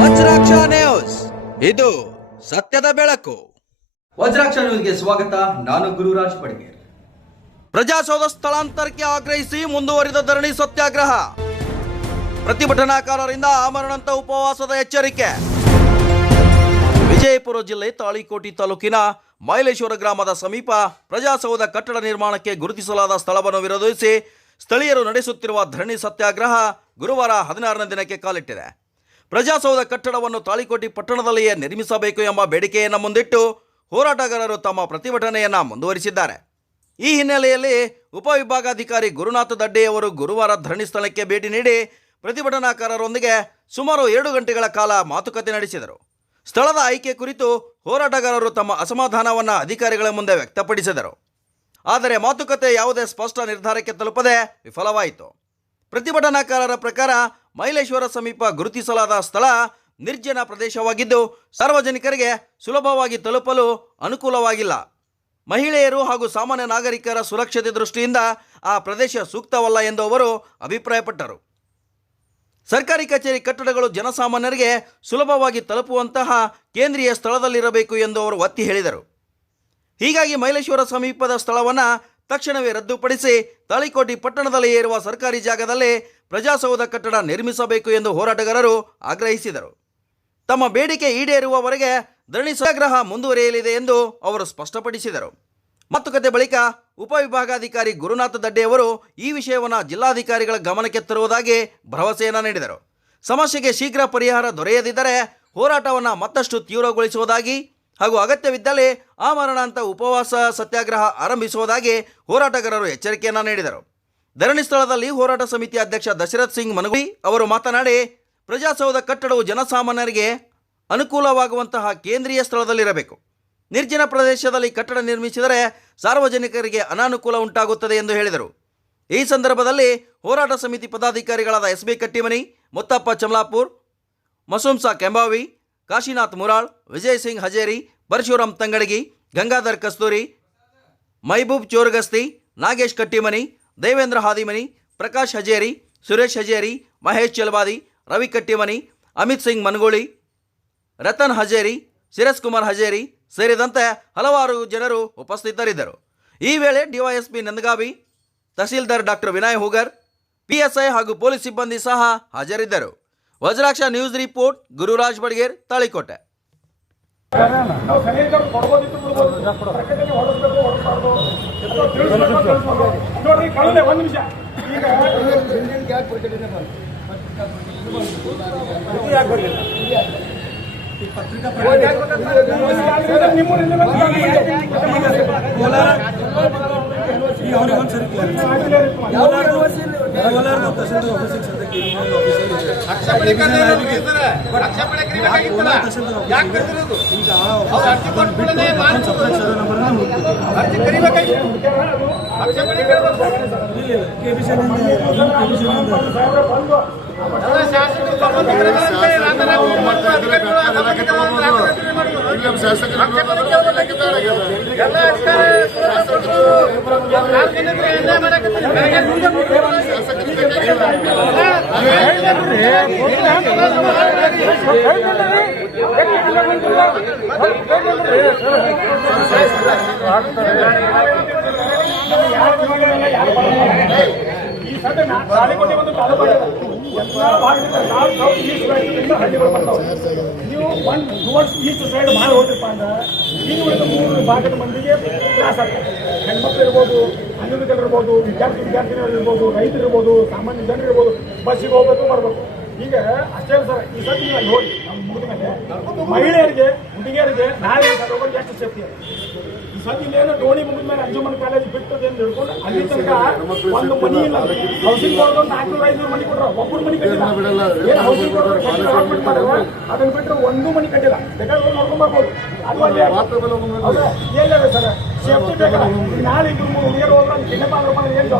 Vajraksha news, ಇದು ಸತ್ಯದ ಬೆಳಕು. ವಜ್ರಾಕ್ಷ ನ್ಯೂಸ್ಗೆ ಸ್ವಾಗತ. ನಾನು ಗುರುರಾಜ್ ಬಡ್ಗೇರ್. ಪ್ರಜಾಸೌಧ ಸ್ಥಳಾಂತರಕ್ಕೆ ಆಗ್ರಹಿಸಿ ಮುಂದುವರಿದ ಧರಣಿ ಸತ್ಯಾಗ್ರಹ. ಪ್ರತಿಭಟನಾಕಾರರಿಂದ ಆಮರಣಂತ ಉಪವಾಸದ ಎಚ್ಚರಿಕೆ. ವಿಜಯಪುರ ಜಿಲ್ಲೆ ತಾಳಿಕೋಟೆ ತಾಲೂಕಿನ ಮೈಲೇಶ್ವರ ಗ್ರಾಮದ ಸಮೀಪ ಪ್ರಜಾಸೌಧ ಕಟ್ಟಡ ನಿರ್ಮಾಣಕ್ಕೆ ಗುರುತಿಸಲಾದ ಸ್ಥಳವನ್ನು ವಿರೋಧಿಸಿ ಸ್ಥಳೀಯರು ನಡೆಸುತ್ತಿರುವ ಧರಣಿ ಸತ್ಯಾಗ್ರಹ ಗುರುವಾರ 16ನೇ ದಿನಕ್ಕೆ ಕಾಲಿಟ್ಟಿದೆ. ಪ್ರಜಾಸೌಧ ಕಟ್ಟಡವನ್ನು ತಾಳಿಕೋಟೆ ಪಟ್ಟಣದಲ್ಲಿಯೇ ನಿರ್ಮಿಸಬೇಕು ಎಂಬ ಬೇಡಿಕೆಯನ್ನು ಮುಂದಿಟ್ಟು ಹೋರಾಟಗಾರರು ತಮ್ಮ ಪ್ರತಿಭಟನೆಯನ್ನು ಮುಂದುವರಿಸಿದ್ದಾರೆ. ಈ ಹಿನ್ನೆಲೆಯಲ್ಲಿ ಉಪವಿಭಾಗಾಧಿಕಾರಿ ಗುರುನಾಥ ದಡ್ಡಿಯವರು ಗುರುವಾರ ಧರಣಿ ಸ್ಥಳಕ್ಕೆ ಭೇಟಿ ನೀಡಿ ಪ್ರತಿಭಟನಾಕಾರರೊಂದಿಗೆ ಸುಮಾರು 2 ಗಂಟೆಗಳ ಕಾಲ ಮಾತುಕತೆ ನಡೆಸಿದರು. ಸ್ಥಳದ ಆಯ್ಕೆ ಕುರಿತು ಹೋರಾಟಗಾರರು ತಮ್ಮ ಅಸಮಾಧಾನವನ್ನು ಅಧಿಕಾರಿಗಳ ಮುಂದೆ ವ್ಯಕ್ತಪಡಿಸಿದರು. ಆದರೆ ಮಾತುಕತೆ ಯಾವುದೇ ಸ್ಪಷ್ಟ ನಿರ್ಧಾರಕ್ಕೆ ತಲುಪದೆ ವಿಫಲವಾಯಿತು. ಪ್ರತಿಭಟನಾಕಾರರ ಪ್ರಕಾರ ಮೈಲೇಶ್ವರ ಸಮೀಪ ಗುರುತಿಸಲಾದ ಸ್ಥಳ ನಿರ್ಜನ ಪ್ರದೇಶವಾಗಿದ್ದು ಸಾರ್ವಜನಿಕರಿಗೆ ಸುಲಭವಾಗಿ ತಲುಪಲು ಅನುಕೂಲವಾಗಿಲ್ಲ. ಮಹಿಳೆಯರು ಹಾಗೂ ಸಾಮಾನ್ಯ ನಾಗರಿಕರ ಸುರಕ್ಷತೆ ದೃಷ್ಟಿಯಿಂದ ಆ ಪ್ರದೇಶ ಸೂಕ್ತವಲ್ಲ ಎಂದು ಅವರು ಅಭಿಪ್ರಾಯಪಟ್ಟರು. ಸರ್ಕಾರಿ ಕಚೇರಿ ಕಟ್ಟಡಗಳು ಜನಸಾಮಾನ್ಯರಿಗೆ ಸುಲಭವಾಗಿ ತಲುಪುವಂತಹ ಕೇಂದ್ರೀಯ ಸ್ಥಳದಲ್ಲಿರಬೇಕು ಎಂದು ಅವರು ಒತ್ತಿ ಹೇಳಿದರು. ಹೀಗಾಗಿ ಮೈಲೇಶ್ವರ ಸಮೀಪದ ಸ್ಥಳವನ್ನು ತಕ್ಷಣವೇ ರದ್ದುಪಡಿಸಿ ತಾಳಿಕೋಟೆ ಪಟ್ಟಣದಲ್ಲಿಯೇ ಇರುವ ಸರ್ಕಾರಿ ಜಾಗದಲ್ಲಿ ಪ್ರಜಾಸೌಧ ಕಟ್ಟಡ ನಿರ್ಮಿಸಬೇಕು ಎಂದು ಹೋರಾಟಗಾರರು ಆಗ್ರಹಿಸಿದರು. ತಮ್ಮ ಬೇಡಿಕೆ ಈಡೇರುವವರೆಗೆ ಧರಣಿ ಸತ್ಯಾಗ್ರಹ ಮುಂದುವರಿಯಲಿದೆ ಎಂದು ಅವರು ಸ್ಪಷ್ಟಪಡಿಸಿದರು. ಮಾತುಕತೆ ಬಳಿಕ ಉಪವಿಭಾಗಾಧಿಕಾರಿ ಗುರುನಾಥ ದಡ್ಡಿಯವರು ಈ ವಿಷಯವನ್ನು ಜಿಲ್ಲಾಧಿಕಾರಿಗಳ ಗಮನಕ್ಕೆ ತರುವುದಾಗಿ ಭರವಸೆಯನ್ನು ನೀಡಿದರು. ಸಮಸ್ಯೆಗೆ ಶೀಘ್ರ ಪರಿಹಾರ ದೊರೆಯದಿದ್ದರೆ ಹೋರಾಟವನ್ನು ಮತ್ತಷ್ಟು ತೀವ್ರಗೊಳಿಸುವುದಾಗಿ ಹಾಗೂ ಅಗತ್ಯವಿದ್ದಲ್ಲಿ ಆಮರಣಾಂತ ಉಪವಾಸ ಸತ್ಯಾಗ್ರಹ ಆರಂಭಿಸುವುದಾಗಿ ಹೋರಾಟಗಾರರು ಎಚ್ಚರಿಕೆಯನ್ನು ನೀಡಿದರು. ಧರಣಿ ಸ್ಥಳದಲ್ಲಿ ಹೋರಾಟ ಸಮಿತಿ ಅಧ್ಯಕ್ಷ ದಶರಥ್ ಸಿಂಗ್ ಮನಗುಳಿ ಅವರು ಮಾತನಾಡಿ, ಪ್ರಜಾಸೌಧ ಕಟ್ಟಡವು ಜನಸಾಮಾನ್ಯರಿಗೆ ಅನುಕೂಲವಾಗುವಂತಹ ಕೇಂದ್ರೀಯ ಸ್ಥಳದಲ್ಲಿರಬೇಕು. ನಿರ್ಜನ ಪ್ರದೇಶದಲ್ಲಿ ಕಟ್ಟಡ ನಿರ್ಮಿಸಿದರೆ ಸಾರ್ವಜನಿಕರಿಗೆ ಅನಾನುಕೂಲ ಉಂಟಾಗುತ್ತದೆ ಎಂದು ಹೇಳಿದರು. ಈ ಸಂದರ್ಭದಲ್ಲಿ ಹೋರಾಟ ಸಮಿತಿ ಪದಾಧಿಕಾರಿಗಳಾದ ಎಸ್.ಬಿ. ಕಟ್ಟಿಮನಿ, ಮುತ್ತಪ್ಪ ಚಮಲಾಪುರ್, ಮಸೂಮ್ಸಾ ಕೆಂಬಾವಿ, ಕಾಶಿನಾಥ್ ಮುರಾಳ್, ವಿಜಯ್ ಸಿಂಗ್ ಹಜೇರಿ, ಪರಶುರಾಮ್ ತಂಗಡಗಿ, ಗಂಗಾಧರ್ ಕಸ್ತೂರಿ, ಮೈಬೂಬ್ ಚೋರ್ಗಸ್ತಿ, ನಾಗೇಶ್ ಕಟ್ಟಿಮನಿ, ದೇವೇಂದ್ರ ಹಾದಿಮನಿ, ಪ್ರಕಾಶ್ ಹಜೇರಿ, ಸುರೇಶ್ ಹಜೇರಿ, ಮಹೇಶ್ ಚಲವಾದಿ, ರವಿ ಕಟ್ಟಿಮನಿ, ಅಮಿತ್ ಸಿಂಗ್ ಮನಗೋಳಿ, ರತನ್ ಹಜೇರಿ, ಸಿರಸ್ ಕುಮಾರ್ ಹಜೇರಿ ಸೇರಿದಂತೆ ಹಲವಾರು ಜನರು ಉಪಸ್ಥಿತರಿದ್ದರು. ಈ ವೇಳೆ ಡಿವೈಎಸ್ಪಿ ನಂದಗಾವಿ, ತಹಸೀಲ್ದಾರ್ ಡಾಕ್ಟರ್ ವಿನಯ್ ಹೂಗರ್, ಪಿಎಸ್ಐ ಹಾಗೂ ಪೊಲೀಸ್ ಸಿಬ್ಬಂದಿ ಸಹ ಹಾಜರಿದ್ದರು. Vajraksha news report, Gururaj Badiger, Talikote. ನೀವು ಒಂದು ಟುವರ್ಡ್ಸ್ ಈಸ್ಟ್ ಸೈಡ್ ಮಾಡಿ ಹೋದ್ರಪ್ಪ ಅಂದ್ರೆ ಈಗ ಉಳಿದ 3 ಭಾಗದ ಮಂದಿಗೆ ತ್ರಾಸ ಆಗ್ತದೆ. ಹೆಣ್ಮಕ್ಳು ಇರ್ಬೋದು, ಅಂಗವಿಕಲರು ಇರ್ಬೋದು, ವಿದ್ಯಾರ್ಥಿನಿಗಳು ಇರ್ಬೋದು, ರೈತರು ಇರ್ಬೋದು, ಸಾಮಾನ್ಯ ಜನರು ಇರ್ಬೋದು, ಬಸ್ಸಿಗೆ ಹೋಗ್ಬೇಕು ಬರಬೇಕು. ಈಗ ಅಷ್ಟೇ ಸರ್, ಈ ಸತಿ ನೀವು ಅಲ್ಲಿ ಹೋಗಿ ನಮ್ಮ ಮುಗಿದ ಮೇಲೆ ಮಹಿಳೆಯರಿಗೆ, ಹುಡುಗಿಯರಿಗೆ ನಾಳೆ ಎಷ್ಟು ಸೇಫ್ಟಿ ಇದೆ. ಈ ಸತಿ ಇಲ್ಲೇನೋ ಡೋಣಿ ಮುಗಿದ ಮೇಲೆ ಅಂಜುಮನ್ ಕಾಲೇಜ್ ಬಿಟ್ಟದೇನು ಹಿಡ್ಕೊಂಡು ಅಲ್ಲಿ ತನಕ ಒಂದು ಮನಿ ಇಲ್ಲ. ಹೌಸಿಂಗ್ ಬೋರ್ಡ್ ಒಂದು 400-500 ಮನಿ ಕೊಟ್ಟರು, ಒಬ್ಬರು ಮನಿ ಕಟ್ಟಿಲ್ಲ. ಏನು ಹೌಸಿಂಗ್ ಬೋರ್ಡ್ ಅದನ್ನು ಬಿಟ್ಟರೆ ಒಂದು ಮನಿ ಕಟ್ಟಿಲ್ಲ. ಬೇಕಾದ್ರೆ ನೋಡ್ಕೊಂಡು ಬರ್ಬೋದು. ಅದು ಅಲ್ಲೇ ಏನಿದೆ ಸರ್, ಸೇಫ್ಟಿ ಬೇಕಲ್ಲ. ನಾಳೆ 2-3 ಹುಡುಗಿಯರು ಹೋದ್ರೆ ಕಿಡ್ನಾಪ್ ಆದ್ರಪ್ಪ ಅಂದ್ರೆ ಏನು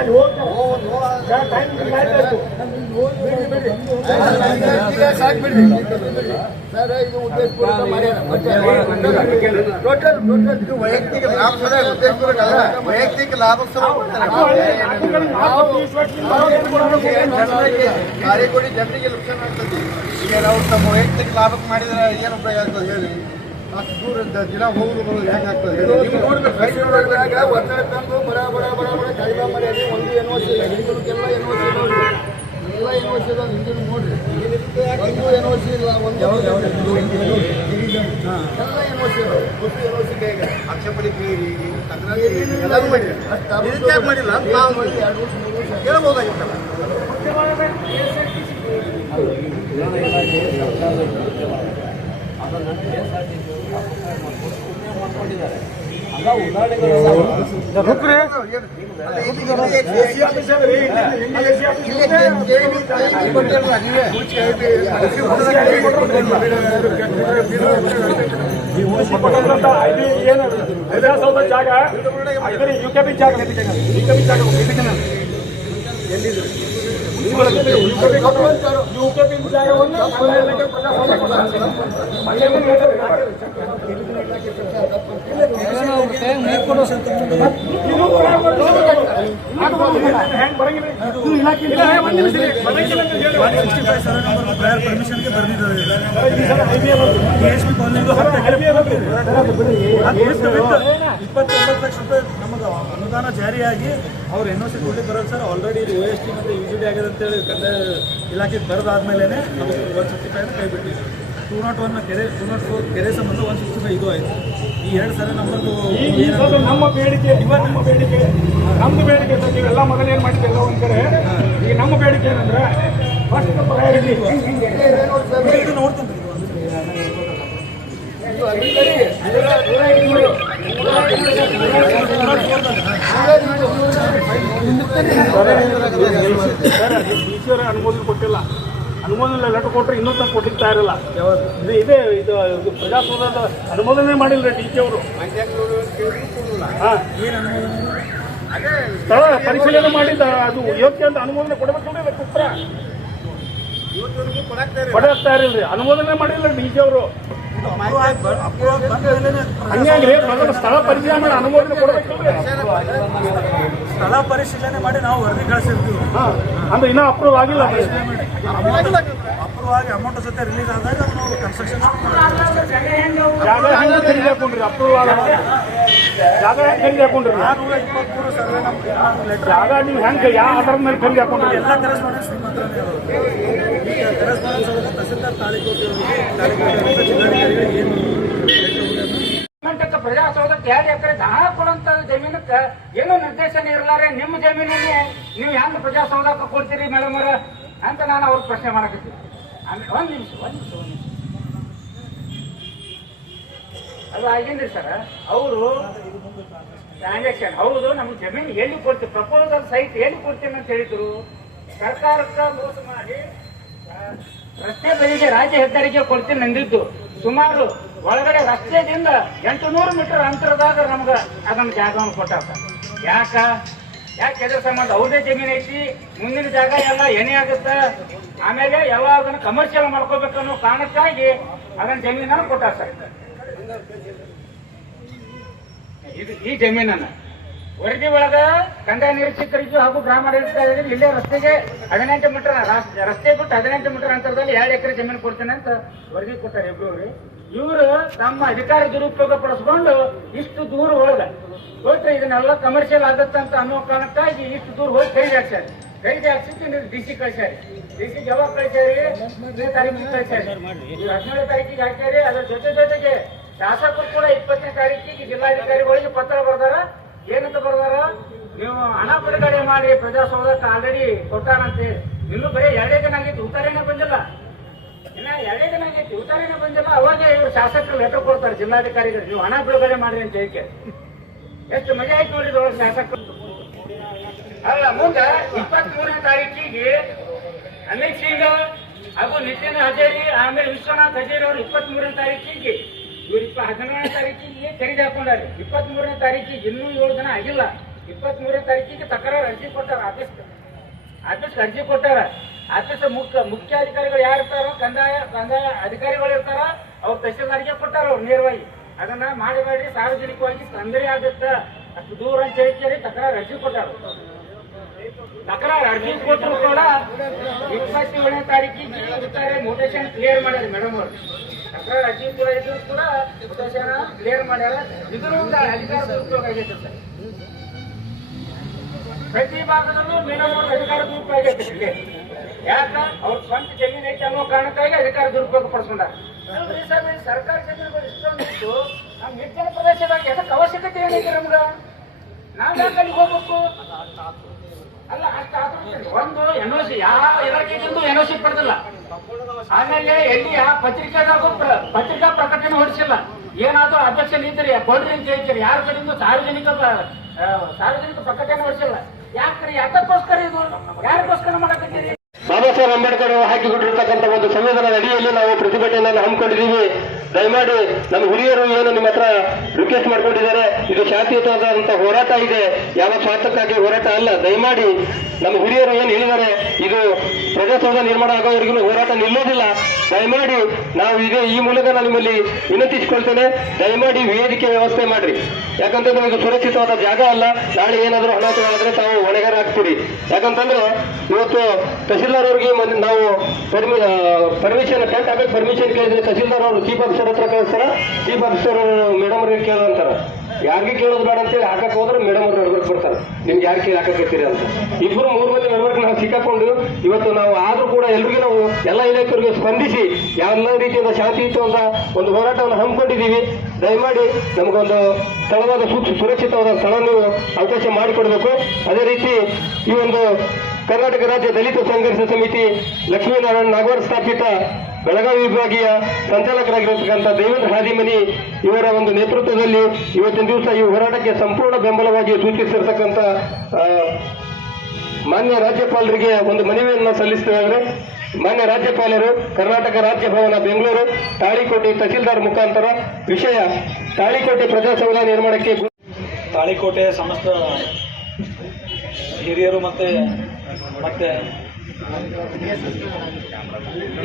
ಅಲ್ಲಿ ಹೋಗ್ತಾರೆ ಟೈಮ್ ಆಯ್ತು. ಸರ್ ಇದು ಉದ್ದೇಶಪೂರ್ವಕ ಇದು ವೈಯಕ್ತಿಕ ಲಾಭ ಉದ್ದೇಶಪೂರ್ವಕ ಅಲ್ಲ, ವೈಯಕ್ತಿಕ ಲಾಭಕ್ಕೆ ಕಾರ್ಯಕೋಡಿ ಜನರಿಗೆ ನುಕ್ಸಾನ ಆಗ್ತದೆ. ಈಗ ನಾವು ತಮ್ಮ ವೈಯಕ್ತಿಕ ಲಾಭಕ್ಕೆ ಮಾಡಿದ್ರೆ ಏನು ಉಪಯೋಗ ಆಗ್ತದೆ ಹೇಳಿ? ಅಷ್ಟು ದೂರ ದಿನ ಹೋಗುದು ಬರೋದು ಹೆಂಗಾಗ್ತದೆ ಹೇಳಿ? ನೀವು ನೋಡ್ಬೇಕು, ಒತ್ತಡ ತಂದು ಬಡ ಕಾಯ್ದೆ ಮರ್ಯಾದೆ ಒಂದು ಎನ್ಒಸಿ ಹಿಂದಿನಕ್ಕೆಲ್ಲ ಎನ್ಒಸಿ ಎಲ್ಲ ಎನ್ಒಸಿ ಅದ ಹಿಂದಿನ ನೋಡ್ರಿ, ಒಂದು ಎನ್ಒಸಿ ಇಲ್ಲ, ಒಂದು ಎಲ್ಲ ಎನ್ಒಸಿ ಗೊತ್ತು ಎನ್ಒಸಿ ಕೈಗೆ ಆಕ್ಷೇಪಣೆ ಮೀರಿ ತಕರಾರು ಎಲ್ಲರೂ ಮಾಡಿರಿ. ಇದಕ್ಕೆ ಯಾಕೆ ಮಾಡಿಲ್ಲ ಅಂತ ನಾವು 2 ವರ್ಷ 3 ವರ್ಷ ಕೇಳಬಹುದಾಗಿತ್ತಲ್ಲ. ಏನು ಪ್ರಜಾಸೌಧ ಜಾಗ ಯುಕೆಪಿ ಜಾಗ ಯುಕೆಪಿ ಜಾಗವನ್ನು ಪರ್ಮಿಷನ್ಗೆ ಬರ್ದಿದ್ದಾರೆ. ನಮಗೆ ಅನುದಾನ ಜಾರಿಯಾಗಿ ಅವ್ರು NOC ಕೊಡ್ಲಿಕ್ಕೆ ಬರೋದು ಸರ್. ಆಲ್ರೆಡಿ ಇದು OST ಮತ್ತು UGD ಆಗಿದೆ ಅಂತೇಳಿ ಕಂದಾಯ ಇಲಾಖೆಗೆ ಬರೋದಾದ್ಮೇಲೆ ನಮಗೆ 165 ಕೈ ಬಿಟ್ಟಿದೆ. 201 ಕೆರೆ 204 ಕೆರೆ ಸಂಬಂಧ 165 ಇದು ಆಯಿತು. ಈ 2 ಸಲ ನಮ್ಮದು ನಮ್ಮ ಬೇಡಿಕೆ ನಮ್ದು ಬೇಡಿಕೆ ಸರ್. ನೀವೆಲ್ಲ ಮೊದಲು ಏನು ಮಾಡಿದ್ದೆ ಎಲ್ಲ ಒಂದು ಕಡೆ. ಈಗ ನಮ್ಮ ಬೇಡಿಕೆ ಏನಂದ್ರೆ ಫಸ್ಟ್ ಪ್ರಯಾರಿಟಿ ನೋಡ್ತೀನಿ. ಡಿಸಿಯವರ ಅನುಮೋದನೆ ಕೊಟ್ಟಿಲ್ಲ. ಅನುಮೋದನೆ ಲೆಟರ್ ಕೊಟ್ಟರೆ ಇನ್ನೂ ತನಕ ಕೊಟ್ಟಿರ್ತಾ ಇರಲ್ಲ. ಇದು ಪ್ರಜಾಸೌಧದ ಅನುಮೋದನೆ ಮಾಡಿಲ್ಲ ಡಿಸಿ ಅವರು. ಸ್ಥಳ ಪರಿಶೀಲನೆ ಮಾಡಿದ್ದ ಅದು ಯೋಗ್ಯ ಅಂತ ಅನುಮೋದನೆ ಕೊಡಬೇಕು ನೋಡಿ ಉತ್ತರ ಕೊಡಾಗ್ತಾ ಇರಲ್ರಿ. ಅನುಮೋದನೆ ಮಾಡಿಲ್ಲ ಡಿಸಿ ಅವರು. ಹಂಗಾಗಿ ಸ್ಥಳ ಪರಿಶೀಲನೆ ಮಾಡಿ ಅನುಮೋದನೆ ಕೊಡಬೇಕು. ಸ್ಥಳ ಪರಿಶೀಲನೆ ಮಾಡಿ ನಾವು ವರದಿ ಕಳಿಸಿರ್ತೀವಿ. ಅಂದ್ರೆ ಇನ್ನೂ ಅಪ್ರೂವ್ ಆಗಿಲ್ಲ. ಅಪ್ರೂವ್ ಆಗಿ ಅಮೌಂಟ್ ಜೊತೆ ರಿಲೀಸ್ ಆದಾಗ ನಾವು ಕನ್ಸ್ಟ್ರಕ್ಷನ್ ಜಾಗ ಹೆಂಗೆ ಖರೀದಿ ಹಾಕೊಂಡ್ರಿ? ಅಪ್ರೂವ್ ಆಗ ಜಾಗ ಹೆಂಗೆ ಖರೀದಿ ಹಾಕೊಂಡ್ರಿ? 23 ಸರ್ವೆ ನಮ್ಮ ಜಾಗ ನೀವು ಹೆಂಗೆ ಯಾವ ಆಧಾರದ ಮೇಲೆ ಖರೀದಿ ಹಾಕೊಂಡ್ರಿ? ಎಲ್ಲ ಕರೆಸ್ಪಾಂಡೆನ್ಸ್ ನಿಮ್ಮ ಹತ್ರನೇ ಇರೋದು. ಈಗ ಕರೆಸ್ಪಾಂಡೆನ್ಸ್ ತಹಸೀಲ್ದಾರ್ ತಾಲೂಕು ಜಿಲ್ಲಾಧಿಕಾರಿಗಳಿಗೆ ಏನು ಪ್ರಜಾಸೌಧಕ್ಕೆ 2 ಎಕರೆ ದಾನ ಕೊಡುವಂತ ಜಮೀನಕ್ಕೆ ಏನೋ ನಿರ್ದೇಶನ ಇರಲಾರೆ ನಿಮ್ಮ ಜಮೀನಿಗೆ ನೀವು ಹೆಂಗ್ ಪ್ರಜಾಸೌಧಕ್ಕೆ ಕೊಡ್ತೀರಿ ಮೇಡಮ್ ಅಂತ ನಾನು ಅವ್ರಿಗೆ ಪ್ರಶ್ನೆ ಮಾಡಕತ್ತೀನಿ. ಒಂದ್ ನಿಮಿಷ ಅದು ಆಗಿಂದ್ರಿ ಸರ್. ಅವರು ಟ್ರಾನ್ಸಾಕ್ಷನ್ ಹೌದು ನಮ್ಗೆ ಜಮೀನು ಎಲ್ಲಿ ಕೊಡ್ತೀವಿ ಪ್ರಪೋಸಲ್ ಸೈಟ್ ಎಲ್ಲಿ ಕೊಡ್ತೀನಿ ಅಂತ ಹೇಳಿದ್ರು. ಸರ್ಕಾರಕ್ಕೆ ಮೋಸ ಮಾಡಿ ರಸ್ತೆ ಬದಿಗೆ ರಾಜ್ಯ ಹೆದ್ದಾರಿಗೆ ಕೊಡ್ತೀನಿ ಅಂದಿದ್ದು. ಸುಮಾರು ಒಳಗಡೆ ರಸ್ತೆದಿಂದ 800 ಮೀಟರ್ ಅಂತರದಾಗ ನಮ್ಗೆ ಅದನ್ನ ಜಾಗವನ್ನು ಕೊಟ್ಟಾರ. ಯಾಕೆ ಎದ್ರ ಸಂಬಂಧ ಅವ್ರದೇ ಜಮೀನು ಐತಿ, ಮುಂದಿನ ಜಾಗ ಎಲ್ಲ ಏನೇ ಆಗುತ್ತೆ, ಆಮೇಲೆ ಎಲ್ಲ ಅದನ್ನ ಕಮರ್ಷಿಯಲ್ ಮಾಡ್ಕೋಬೇಕನ್ನೋ ಕಾರಣಕ್ಕಾಗಿ ಅದನ್ನ ಜಮೀನನ್ನು ಕೊಟ್ಟಾರ ಸರ್. ಇದು ಈ ಜಮೀನನ್ನ ವರದಿ ಒಳಗ ಕಂದಾಯ ನಿರೀಕ್ಷಕರಿಗೂ ಹಾಗೂ ಗ್ರಾಮಾಡಳಿತರಿಗೆ ಇಲ್ಲೇ ರಸ್ತೆಗೆ 18 ಮೀಟರ್ ರಸ್ತೆ ಬಿಟ್ಟು 18 ಮೀಟರ್ ಅಂತರದಲ್ಲಿ 2 ಎಕರೆ ಜಮೀನು ಕೊಡ್ತೇನೆ ಅಂತ ವರದಿ ಕೊಟ್ಟಾರೆ ಇಬ್ರು. ಇವರು ತಮ್ಮ ಅಧಿಕಾರ ದುರುಪಯೋಗ ಪಡಿಸ್ಕೊಂಡು ಇಷ್ಟು ದೂರ ಒಳಗ ಹೋಗ್ತಾರೆ ಇದನ್ನೆಲ್ಲ ಕಮರ್ಷಿಯಲ್ ಆಗತ್ತಂತ ಅನ್ನೋ ಕಾರಣಕ್ಕಾಗಿ ಇಷ್ಟು ದೂರ ಹೋಗಿ ಖರೀದಿ ಹಾಕ್ಸಿದ್ದು DC ಕಳಿಸ್ಯಾರಿ. DC ಯಾವಾಗ ಕಳಿಸ್ಯಾರಿ? 17 ತಾರೀಕಿಗೆ ಕಳಿಸ್ಯಾರಿ. 17 ತಾರೀಕಿಗೆ ಹಾಕ್ಯಾರಿ. ಅದ್ರ ಜೊತೆಗೆ ಶಾಸಕರು ಕೂಡ 20ನೇ ತಾರೀಕಿಗೆ ಜಿಲ್ಲಾಧಿಕಾರಿಗಳಿಗೆ ಪತ್ರ ಬರ್ದಾರ. ಏನಂತ ಬರ್ದಾರ? ನೀವು ಹಣ ಬಿಡುಗಡೆ ಮಾಡಿ ಪ್ರಜಾಸೌಧಕ್ಕೆ ಆಲ್ರೆಡಿ ಕೊಟ್ಟಾರಂತೆ. ಇನ್ನೂ ಬರೀ 2 ದಿನ ಆಗಿತ್ತು, ಉತ್ತರನೇ ಬಂದಿಲ್ಲ. ಇನ್ನ 2 ದಿನ ಆಗೈತಿ, ಉತ್ತರನೇ ಬಂದಿಲ್ಲ. ಅವಾಗ ಇವರು ಶಾಸಕರು ಲೆಟರ್ ಕೊಡ್ತಾರೆ ಜಿಲ್ಲಾಧಿಕಾರಿಗಳು, ನೀವು ಹಣ ಬಿಡುಗಡೆ ಮಾಡ್ರಿ ಅಂತ ಹೇಳಿಕೆ. ಎಷ್ಟು ಮಜಾ ಆಯ್ತು ನೋಡಿದ ಒಳಗೆ ಶಾಸಕರು. ಅಲ್ಲ ಮುಂದೆ 23ನೇ ತಾರೀಕಿಗೆ ಅಮಿತ್ ಸಿಂಗ್ ಹಾಗೂ ನಿತಿನ್ ಹಜೇರಿ ಆಮೇಲೆ ವಿಶ್ವನಾಥ್ ಹಜೇರಿ ಅವರು 23ನೇ ತಾರೀಕಿಗೆ ಇವ್ರು 17ನೇ ತಾರೀಕಿಗೆ ಖರೀದಿ ಹಾಕೊಂಡಾರೆ. 23ನೇ ತಾರೀಕಿಗೆ ಇನ್ನೂ 7 ದಿನ ಆಗಿಲ್ಲ. 23ನೇ ತಾರೀಕಿಗೆ ತಕರಾರು ಅರ್ಜಿ ಕೊಟ್ಟಾರ ಆಫೀಸ್ ಅರ್ಜಿ ಕೊಟ್ಟಾರ. ಆಫೀಸ್ ಮುಖ್ಯ ಅಧಿಕಾರಿಗಳು ಯಾರು ಇರ್ತಾರೋ ಕಂದಾಯ ಅಧಿಕಾರಿಗಳು ಇರ್ತಾರ, ಅವ್ರು ತಹಸೀಲ್ದಾರ್ಗೆ ಕೊಟ್ಟಾರ. ಅವ್ರು ನೇರವಾಗಿ ಅದನ್ನ ಮಾಡಿ ಸಾರ್ವಜನಿಕವಾಗಿ ತೊಂದರೆ ಆಗುತ್ತೆ ಅಷ್ಟು ದೂರ ಅಂತ ಹೇಳಿ ತಕರಾರು ಅರ್ಜಿ ಕೊಟ್ಟಾರ. ತಕರಾರು ಅರ್ಜಿ ಕೊಟ್ಟರು ಕೂಡ 27ನೇ ತಾರೀಕಿಗೆ ಇರ್ತಾರೆ ಮೋಟೇಶನ್ ಕ್ಲಿಯರ್ ಮಾಡ್ಯಾರ ಮೇಡಮ್ ಅವರು. ತಕರಾರು ಅರ್ಜಿ ಕೂಡ ಇದ್ರು ಕೂಡ ಮೋಟೇಶನ್ ಕ್ಲಿಯರ್ ಮಾಡ್ಯಾರ. ಇದ್ರ ಅಧಿಕಾರ ದುರುಪಯೋಗ ಆಗೈತೆ ಸರ್. ಪ್ರತಿ ಭಾಗದಲ್ಲೂ ಮೇಡಮ್ ಅವರು ಅಧಿಕಾರ ದುರುಪಯೋಗ ಆಗೈತೆ. ಇಲ್ಲಿ ಯಾಕ ಅವ್ರ ಸ್ವಂತ ಜಮೀನು ಐತೆ ಅನ್ನೋ ಕಾರಣಕ್ಕಾಗಿ ಅಧಿಕಾರ ದುರುಪಯೋಗ ಪಡಿಸ್ಕೊಂಡಾರ. ಸರ್ಕಾರಿ ಜಮೀನುಗಳು ಇಷ್ಟೊಂದಿತ್ತು, ನಮ್ಮ ನಿರ್ಜನ ಪ್ರದೇಶದಾಗ ಎದಕ್ಕೆ ಅವಶ್ಯಕತೆ ಏನೈತೆ ನಮ್ಗ? ನಾವ್ ಯಾಕೆ ಅಲ್ಲಿಗೆ ಹೋಗ್ಬೇಕು? ಅಲ್ಲ ಅಷ್ಟಾದ್ರೂ ಒಂದು NOC ಯಾವ ಇಲಾಖೆಗಿಂದು NOC ಪಡೆದಿಲ್ಲ. ಆಮೇಲೆ ಎಲ್ಲಿ ಆ ಪತ್ರಿಕಾ ಪ್ರಕಟಣೆ ಹೊಡಿಸಿಲ್ಲ. ಏನಾದ್ರೂ ಅಧ್ಯಕ್ಷ ನಿಂತಿರಿ ಕೊಡ್ರಿ ಅಂತ ಹೇಳ್ತೀರಿ, ಯಾರ ಕಡೆಯಿಂದ ಸಾರ್ವಜನಿಕ ಪ್ರಕಟಣೆ ಹೊಡಿಸಿಲ್ಲ. ಯಾಕ್ರಿ? ಅದಕ್ಕೋಸ್ಕರ ಇದು ಯಾರಿಗೋಸ್ಕರ ಮಾಡಕತ್ತೀರಿ? ಬಾಬಾ ಸಾಹೇಬ್ ಅಂಬೇಡ್ಕರ್ ಹಾಕಿಕೊಟ್ಟಿರ್ತಕ್ಕಂಥ ಒಂದು ಸಂವಿಧಾನದ ಅಡಿಯಲ್ಲಿ ನಾವು ಪ್ರತಿಭಟನೆಯನ್ನು ಹಮ್ಮಿಕೊಂಡಿದ್ದೀವಿ. ದಯಮಾಡಿ ನಮ್ಮ ಹಿರಿಯರು ಏನು ನಿಮ್ಮ ಹತ್ರ ರಿಕ್ವೆಸ್ಟ್ ಮಾಡ್ಕೊಂಡಿದ್ದಾರೆ, ಇದು ಶಾಂತಿಯುತವಾದಂತಹ ಹೋರಾಟ ಇದೆ, ಯಾವ ಸ್ವಾರ್ಥಕ್ಕಾಗಿ ಹೋರಾಟ ಅಲ್ಲ. ದಯಮಾಡಿ ನಮ್ಮ ಹಿರಿಯರು ಏನು ಹೇಳಿದ್ದಾರೆ, ಇದು ಪ್ರಜಾಸೌಧ ನಿರ್ಮಾಣ ಆಗೋವರೆಗೂ ಹೋರಾಟ ನಿಲ್ಲೋದಿಲ್ಲ. ದಯಮಾಡಿ ನಾವು ಈ ಮೂಲಕ ನಾನು ನಿಮ್ಮಲ್ಲಿ ವಿನಂತಿಸಿಕೊಳ್ತೇನೆ, ದಯಮಾಡಿ ವೇದಿಕೆ ವ್ಯವಸ್ಥೆ ಮಾಡ್ರಿ. ಯಾಕಂತಂದ್ರೆ ಇದು ಸುರಕ್ಷಿತವಾದ ಜಾಗ ಅಲ್ಲ. ನಾಳೆ ಏನಾದರೂ ಅನಾಹುತವಾದ್ರೆ ತಾವು ಹೊಣೆಗಾರ ಆಗ್ತೀರಿ. ಯಾಕಂತಂದ್ರೆ ಇವತ್ತು ತಹಸೀಲ್ದಾರ್ ಅವರಿಗೆ ನಾವು ಪರ್ಮಿಷನ್ ಟೆಂಟ್ ಹಾಕಕ್ಕೆ ಪರ್ಮಿಷನ್ ಕೇಳಿದ್ರೆ ತಹಸೀಲ್ದಾರ್ ಅವರು ಚೀಫ್ ಆಫೀಸರ್ ಹತ್ರ ಕಳಿಸ್ತಾರ. ಚೀಫ್ ಆಫೀಸರ್ ಮೇಡಮ್ ಅವ್ರಿಗೆ ಕೇಳೋಂತಾರ. ಯಾರಿಗೆ ಕೇಳೋದು ಬೇಡ ಅಂತೇಳಿ ಹಾಕಕ್ಕೆ ಹೋದ್ರೆ ಮೇಡಮ್ ಅವ್ರು ನಡ್ಬರ್ಕ್ ಬರ್ತಾರೆ, ನಿಮ್ಗೆ ಯಾರು ಕೇಳಿ ಹಾಕತ್ತೀರಿ ಅಂತ. 2-3 ಮಂದಿ ನಡ್ಬರ್ಕ್ ನಾವು ಸಿಕ್ಕಾಕೊಂಡು ಇವತ್ತು ನಾವು ಆದ್ರೂ ಕೂಡ ಎಲ್ರಿಗೂ ನಾವು ಎಲ್ಲ ಇಲಾಖೆಯವರಿಗೆ ಸ್ಪಂದಿಸಿ ಎಲ್ಲ ರೀತಿಯಿಂದ ಶಾಂತಿಯುತ ಒಂದು ಹೋರಾಟವನ್ನು ಹಮ್ಮಿಕೊಂಡಿದ್ದೀವಿ. ದಯಮಾಡಿ ನಮಗೊಂದು ಸ್ಥಳವಾದ ಸುರಕ್ಷಿತವಾದ ಸ್ಥಳ ನೀವು ಅವಕಾಶ ಮಾಡಿಕೊಡ್ಬೇಕು. ಅದೇ ರೀತಿ ಈ ಒಂದು ಕರ್ನಾಟಕ ರಾಜ್ಯ ದಲಿತ ಸಂಘರ್ಷ ಸಮಿತಿ ಲಕ್ಷ್ಮೀನಾರಾಯಣ ನಾಗವಾಡ ಸ್ಥಾಪಿತ ಬೆಳಗಾವಿ ವಿಭಾಗೀಯ ಸಂಚಾಲಕರಾಗಿರತಕ್ಕಂಥ ದೇವೇಂದ್ರ ಹಾದಿಮನಿ ಇವರ ಒಂದು ನೇತೃತ್ವದಲ್ಲಿ ಇವತ್ತಿನ ದಿವಸ ಈ ಹೋರಾಟಕ್ಕೆ ಸಂಪೂರ್ಣ ಬೆಂಬಲವಾಗಿ ಸೂಚಿಸಿರ್ತಕ್ಕಂಥ ಮಾನ್ಯ ರಾಜ್ಯಪಾಲರಿಗೆ ಒಂದು ಮನವಿಯನ್ನು ಸಲ್ಲಿಸ್ತೇವೆ. ಮಾನ್ಯ ರಾಜ್ಯಪಾಲರು ಕರ್ನಾಟಕ ರಾಜ್ಯ ಭವನ ಬೆಂಗಳೂರು ತಾಳಿಕೋಟೆ ತಹಸೀಲ್ದಾರ್ ಮುಖಾಂತರ ವಿಷಯ ತಾಳಿಕೋಟೆ ಪ್ರಜಾಸೌಧ ನಿರ್ಮಾಣಕ್ಕೆ ತಾಳಿಕೋಟೆ ಸಮಸ್ತ ಹಿರಿಯರು ಮತ್ತೆ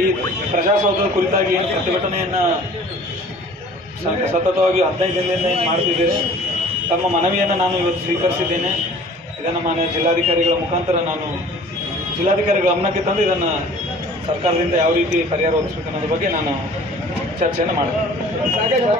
ಈ ಪ್ರಜಾಸೌಧದ ಕುರಿತಾಗಿ ಏನು ಪ್ರತಿಭಟನೆಯನ್ನು ಸತತವಾಗಿ 15 ದಿನದಿಂದ ಏನು ಮಾಡ್ತಿದ್ದೇನೆ, ತಮ್ಮ ಮನವಿಯನ್ನು ನಾನು ಇವತ್ತು ಸ್ವೀಕರಿಸಿದ್ದೇನೆ. ಇದನ್ನು ಮಾನ್ಯ ಜಿಲ್ಲಾಧಿಕಾರಿಗಳ ಮುಖಾಂತರ ನಾನು ಜಿಲ್ಲಾಧಿಕಾರಿಗಳ ಗಮನಕ್ಕೆ ತಂದು ಇದನ್ನು ಸರ್ಕಾರದಿಂದ ಯಾವ ರೀತಿ ಪರಿಹಾರ ಒದಗಿಸಬೇಕು ಅನ್ನೋದ್ರ ಬಗ್ಗೆ ನಾನು ಚರ್ಚೆಯನ್ನು ಮಾಡ್ತೀನಿ.